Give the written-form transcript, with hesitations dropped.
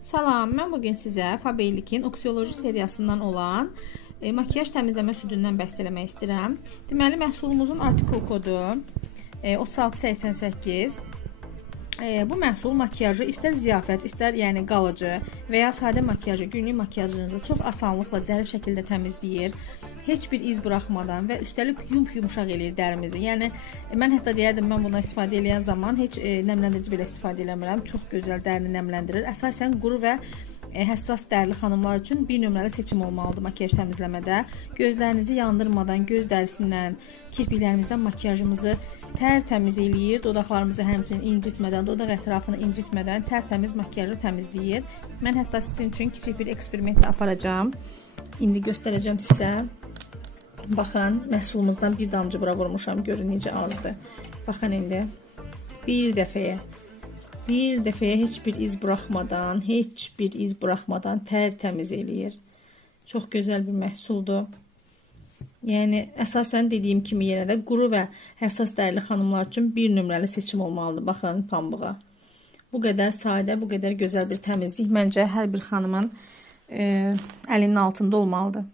Salam, mən bugün sizə Faberlic'in Oksiyoloji seriyasından olan makyaj təmizləmə südündən bəhs eləmək istəyirəm. Deməli, məhsulumuzun artikul kodu 3688. Bu məhsul makyajı istər ziyafət, istər yəni qalıcı və ya sadə makyajı, günlük makyajınızı çox asanlıqla zərif şəkildə təmizləyir. Heç bir iz buraxmadan və üstəlik yumşaq eləyir dərimizi. Yəni mən hətta deyərdim, mən buna istifadə edən zaman heç nəmləndirici belə istifadə eləmirəm. Çox gözəl dərini nəmləndirir. Əsasən quru və həssas dərli xanımlar üçün bir nömrəli seçim olmalıdır makyaj təmizləmədə. Gözlərinizi yandırmadan, göz dərisindən, kirpiklərimizdən makyajımızı tərtəmiz eləyir. Dodaqlarımızı həmçinin incitmədən, dodaq ətrafını incitmədən tərtəmiz makyajı təmizləyir. Mən hətta sizin üçün kiçik bir eksperiment aparacağım. İndi göstərəcəm sizə. Baxın, məhsulumuzdan bir damcı bura vurmuşam. Görün necə azdır. Baxın indi. Bir dəfəyə heç bir iz buraxmadan tərtəmiz eləyir. Çox gözəl bir məhsuldur. Yəni əsasən dediyim kimi yenə də quru və həssas dərli xanımlar üçün bir nömrəli seçim olmalıdır. Baxın pambığa. Bu qədər sadə, bu qədər gözəl bir təmizlik məncə hər bir xanımın əlinin altında olmalıdır.